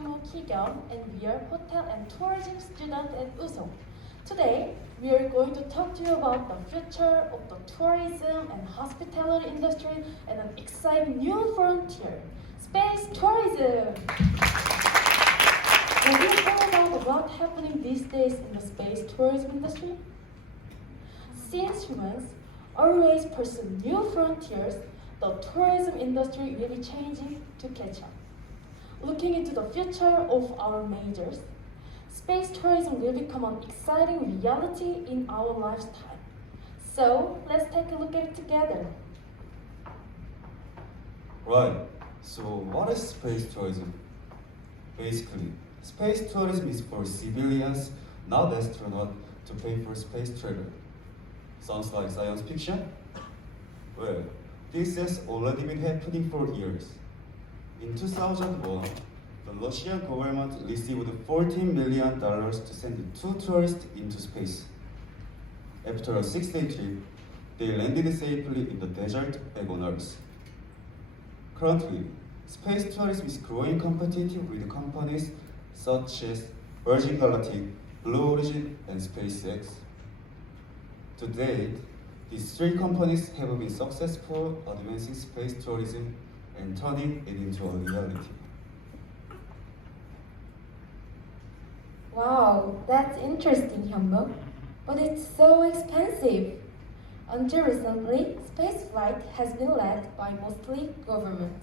Hyung-moo Ki-kyung, and we are hotel and tourism student at Woosong. Today, we are going to talk to you about the future of the tourism and hospitality industry and an exciting new frontier, space tourism. Have you heard about what's happening these days in the space tourism industry? Since humans always pursue new frontiers, the tourism industry will be changing to catch up. Looking into the future of our majors, space tourism will become an exciting reality in our lifetime. So let's take a look at it together. Right, so what is space tourism? Basically, space tourism is for civilians, not astronauts, to pay for space travel. Sounds like science fiction? Well, this has already been happening for years. In 2001, the Russian government received $14 million to send two tourists into space. After a 6-day trip, they landed safely in the desert back on Earth. Currently, space tourism is growing competitive with companies such as Virgin Galactic, Blue Origin, and SpaceX. To date, these three companies have been successful advancing space tourism and turning it into a reality. Wow, that's interesting, Hyung-moo. But it's so expensive. Until recently, spaceflight has been led by mostly government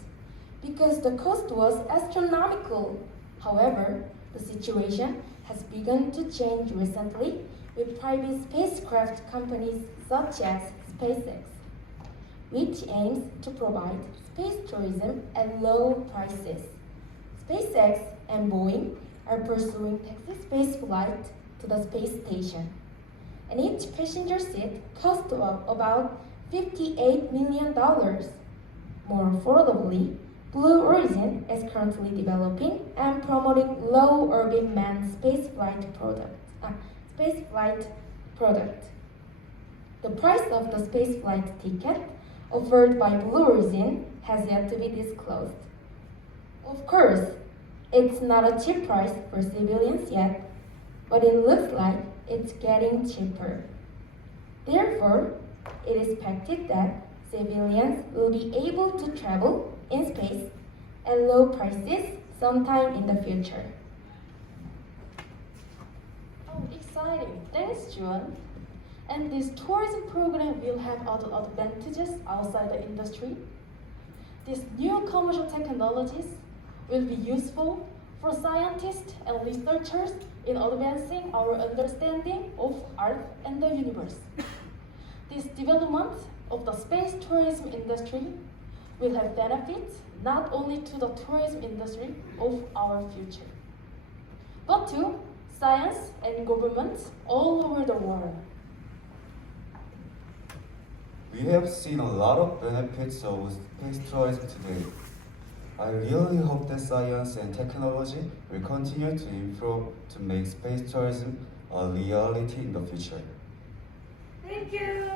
because the cost was astronomical. However, the situation has begun to change recently with private spacecraft companies such as SpaceX, which aims to provide space tourism at low prices. SpaceX and Boeing are pursuing taxi space flight to the space station, and each passenger seat costs about $58 million. More affordably, Blue Origin is currently developing and promoting low-orbit manned spaceflight product. The price of the spaceflight ticket offered by Blue Origin has yet to be disclosed. Of course, it's not a cheap price for civilians yet, but it looks like it's getting cheaper. Therefore, it is expected that civilians will be able to travel in space at low prices sometime in the future. Oh, exciting! Thanks, Juan. And this tourism program will have other advantages outside the industry. These new commercial technologies will be useful for scientists and researchers in advancing our understanding of Earth and the universe. This development of the space tourism industry will have benefits not only to the tourism industry of our future, but to science and governments all over the world. We have seen a lot of benefits of space tourism today. I really hope that science and technology will continue to improve to make space tourism a reality in the future. Thank you!